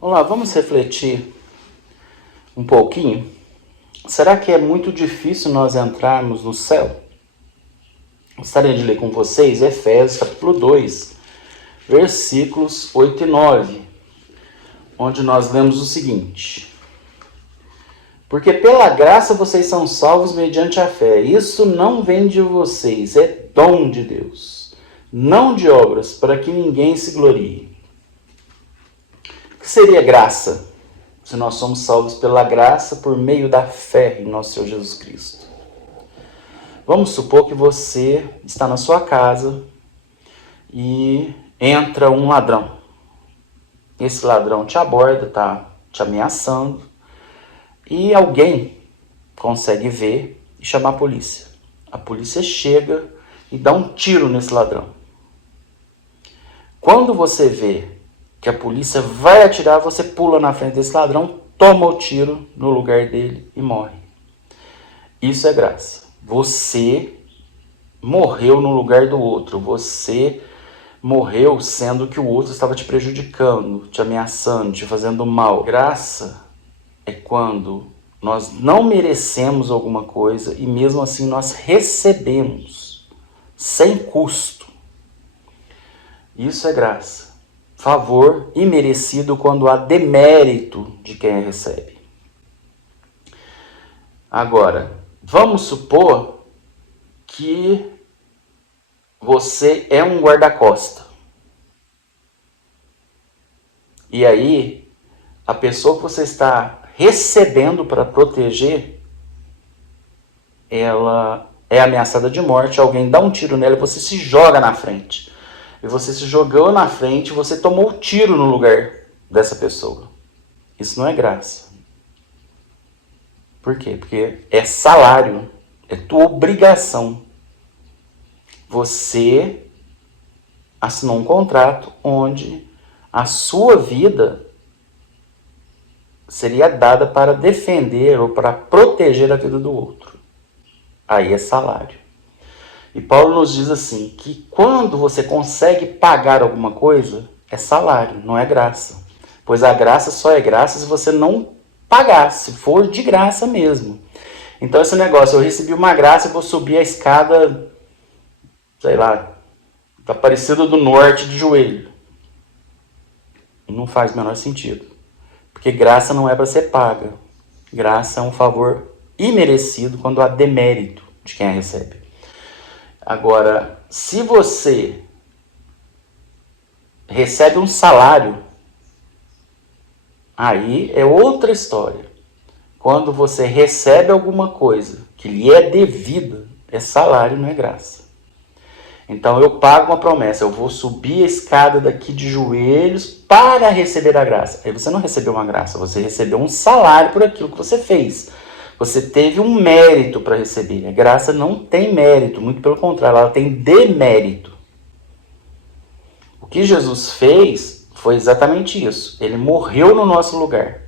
Vamos lá, vamos refletir um pouquinho. Será que é muito difícil nós entrarmos no céu? Gostaria de ler com vocês Efésios capítulo 2, versículos 8 e 9, onde nós lemos o seguinte: porque pela graça vocês são salvos mediante a fé. Isso não vem de vocês, é dom de Deus, não de obras, para que ninguém se glorie. O que seria graça? Se nós somos salvos pela graça por meio da fé em nosso Senhor Jesus Cristo. Vamos supor que você está na sua casa e entra um ladrão. Esse ladrão te aborda, está te ameaçando, e alguém consegue ver e chamar a polícia. A polícia chega e dá um tiro nesse ladrão. Quando você vê que a polícia vai atirar, você pula na frente desse ladrão, toma o tiro no lugar dele e morre. Isso é graça. Você morreu no lugar do outro. Você morreu sendo que o outro estava te prejudicando, te ameaçando, te fazendo mal. Graça é quando nós não merecemos alguma coisa e mesmo assim nós recebemos sem custo. Isso é graça. Favor imerecido quando há demérito de quem recebe. Agora, vamos supor que você é um guarda-costa. E aí, a pessoa que você está recebendo para proteger, ela é ameaçada de morte, alguém dá um tiro nela e você se joga na frente. E você se jogou na frente, você tomou o tiro no lugar dessa pessoa. Isso não é graça. Por quê? Porque é salário, é tua obrigação. Você assinou um contrato onde a sua vida seria dada para defender ou para proteger a vida do outro. Aí é salário. E Paulo nos diz assim, que quando você consegue pagar alguma coisa, é salário, não é graça. Pois a graça só é graça se você não pagar, se for de graça mesmo. Então esse negócio, eu recebi uma graça e vou subir a escada, sei lá, da Aparecida do Norte de joelho. Não faz o menor sentido. Porque graça não é para ser paga. Graça é um favor imerecido quando há demérito de quem a recebe. Agora, se você recebe um salário, aí é outra história. Quando você recebe alguma coisa que lhe é devida, é salário, não é graça. Então eu pago uma promessa, eu vou subir a escada daqui de joelhos para receber a graça. Aí você não recebeu uma graça, você recebeu um salário por aquilo que você fez. Você teve um mérito para receber. A graça não tem mérito, muito pelo contrário, ela tem demérito. O que Jesus fez foi exatamente isso. Ele morreu no nosso lugar.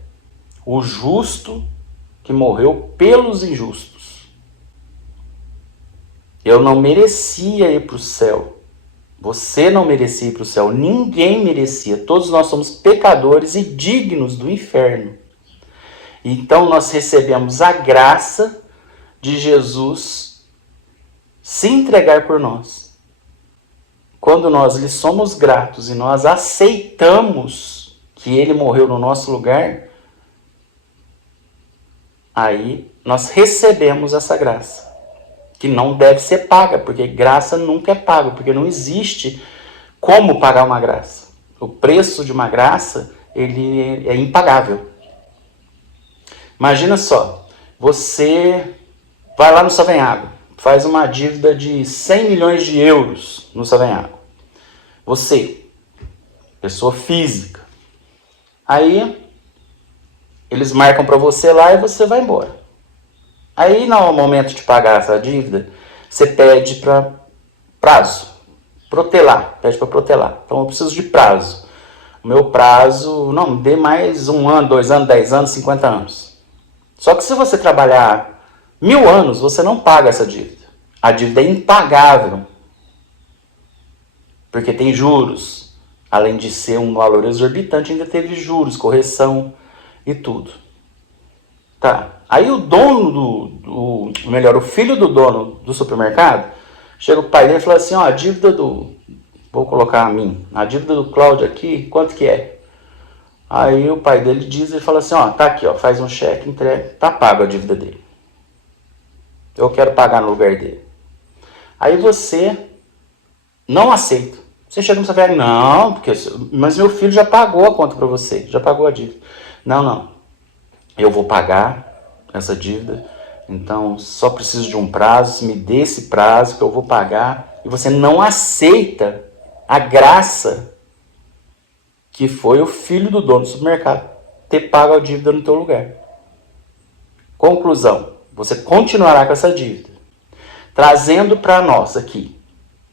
O justo que morreu pelos injustos. Eu não merecia ir para o céu. Você não merecia ir para o céu. Ninguém merecia. Todos nós somos pecadores e dignos do inferno. Então nós recebemos a graça de Jesus se entregar por nós. Quando nós lhe somos gratos e nós aceitamos que ele morreu no nosso lugar, aí nós recebemos essa graça, que não deve ser paga, porque graça nunca é paga, porque não existe como pagar uma graça. O preço de uma graça, ele é impagável. Imagina só, você vai lá no Savanhago, faz uma dívida de 100 milhões de euros no Savanhago. Você, pessoa física. Aí, eles marcam para você lá e você vai embora. Aí, no momento de pagar essa dívida, você pede para prazo, protelar, pede para protelar. Então, eu preciso de prazo. O meu prazo, não, me dê mais 1 ano, 2 anos, 10 anos, 50 anos. Só que se você trabalhar 1000 anos, você não paga essa dívida. A dívida é impagável. Porque tem juros, Além de ser um valor exorbitante, ainda teve juros, correção e tudo. Tá. Aí o dono o filho do dono do supermercado, chega o pai dele e fala assim, ó, a dívida vou colocar a dívida do Cláudio aqui, quanto que é? Aí o pai dele diz e fala assim, ó, tá aqui, ó, faz um cheque, entrega, tá pago a dívida dele. Eu quero pagar no lugar dele. Aí você não aceita. Você chega no seu velho, não, mas meu filho já pagou a conta para você, já pagou a dívida. Não, eu vou pagar essa dívida, então só preciso de um prazo, me dê esse prazo que eu vou pagar. E você não aceita a graça que foi o filho do dono do supermercado ter pago a dívida no teu lugar. Conclusão, você continuará com essa dívida. Trazendo para nós aqui,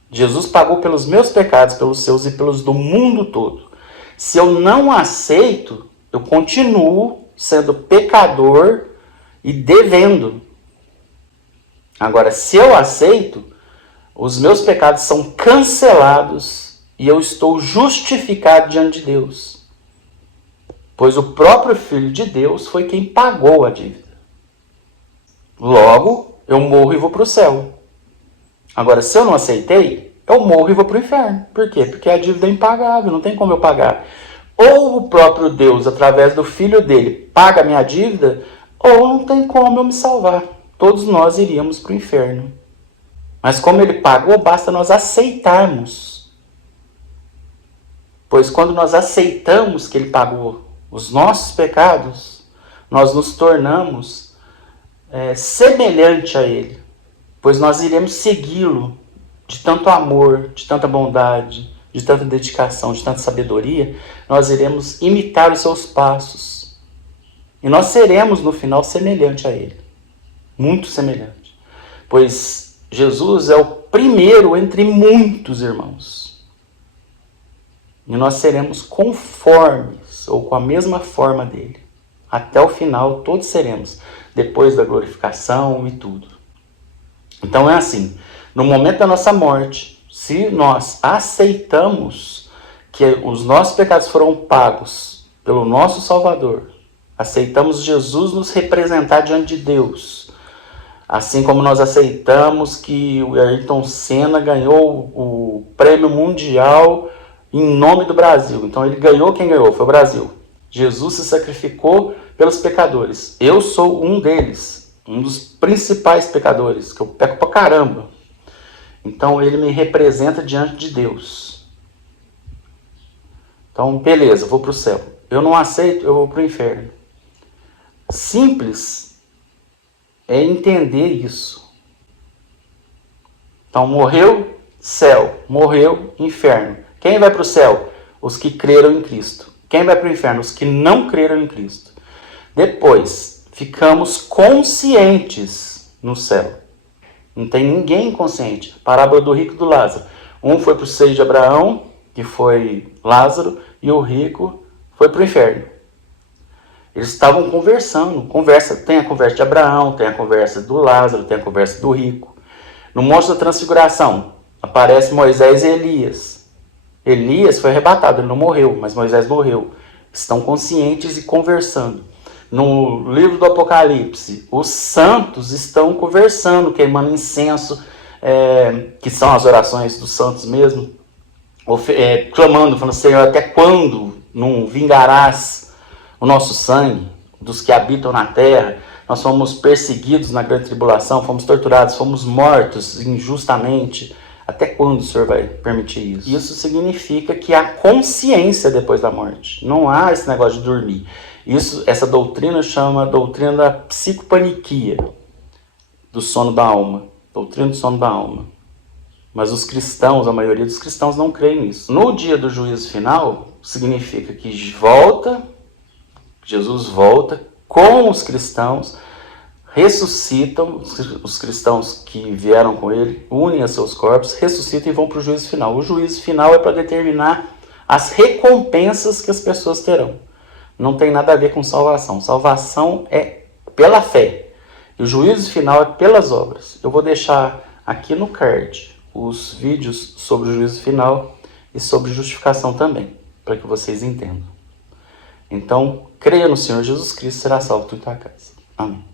Jesus pagou pelos meus pecados, pelos seus e pelos do mundo todo. Se eu não aceito, eu continuo sendo pecador e devendo. Agora, se eu aceito, os meus pecados são cancelados e eu estou justificado diante de Deus. Pois o próprio Filho de Deus foi quem pagou a dívida. Logo, eu morro e vou para o céu. Agora, se eu não aceitei, eu morro e vou para o inferno. Por quê? Porque a dívida é impagável, não tem como eu pagar. Ou o próprio Deus, através do Filho dele, paga a minha dívida, ou não tem como eu me salvar. Todos nós iríamos para o inferno. Mas como ele pagou, basta nós aceitarmos. Pois quando nós aceitamos que ele pagou os nossos pecados, nós nos tornamos semelhante a ele. Pois nós iremos segui-lo de tanto amor, de tanta bondade, de tanta dedicação, de tanta sabedoria, nós iremos imitar os seus passos. E nós seremos, no final, semelhante a ele. Muito semelhante. Pois Jesus é o primeiro entre muitos irmãos. E nós seremos conformes, ou com a mesma forma dele. Até o final, todos seremos, depois da glorificação e tudo. Então é assim, no momento da nossa morte, se nós aceitamos que os nossos pecados foram pagos pelo nosso Salvador, aceitamos Jesus nos representar diante de Deus, assim como nós aceitamos que o Ayrton Senna ganhou o prêmio mundial em nome do Brasil. Então ele ganhou, quem ganhou? Foi o Brasil. Jesus se sacrificou pelos pecadores. Eu sou um deles, um dos principais pecadores, que eu peco pra caramba. Então ele me representa diante de Deus. Então beleza, eu vou pro céu. Eu não aceito, eu vou pro inferno. Simples é entender isso. Então morreu, céu. Morreu, inferno. Quem vai pro céu? Os que creram em Cristo. Quem vai pro inferno? Os que não creram em Cristo. Depois, ficamos conscientes no céu. Não tem ninguém inconsciente. Parábola do rico e do Lázaro. Um foi para o seio de Abraão, que foi Lázaro, e o rico foi para o inferno. Eles estavam conversando. Tem a conversa de Abraão, tem a conversa do Lázaro, tem a conversa do rico. No Monte da Transfiguração, aparece Moisés e Elias. Elias foi arrebatado, ele não morreu, mas Moisés morreu. Estão conscientes e conversando. No livro do Apocalipse, os santos estão conversando, queimando incenso, que são as orações dos santos mesmo, clamando, falando, Senhor, até quando não vingarás o nosso sangue dos que habitam na terra? Nós fomos perseguidos na grande tribulação, fomos torturados, fomos mortos injustamente. Até quando o Senhor vai permitir isso? Isso significa que há consciência depois da morte. Não há esse negócio de dormir. Essa doutrina chama doutrina da psicopaniquia, do sono da alma. Doutrina do sono da alma. Mas os cristãos, a maioria dos cristãos não creem nisso. No dia do juízo final, significa que Jesus volta com os cristãos, ressuscitam, os cristãos que vieram com ele, unem a seus corpos, ressuscitam e vão para o juízo final. O juízo final é para determinar as recompensas que as pessoas terão. Não tem nada a ver com salvação. Salvação é pela fé. E o juízo final é pelas obras. Eu vou deixar aqui no card os vídeos sobre o juízo final. e sobre justificação também, para que vocês entendam. Então, creia no Senhor Jesus Cristo, será salvo tu e tua casa. Amém.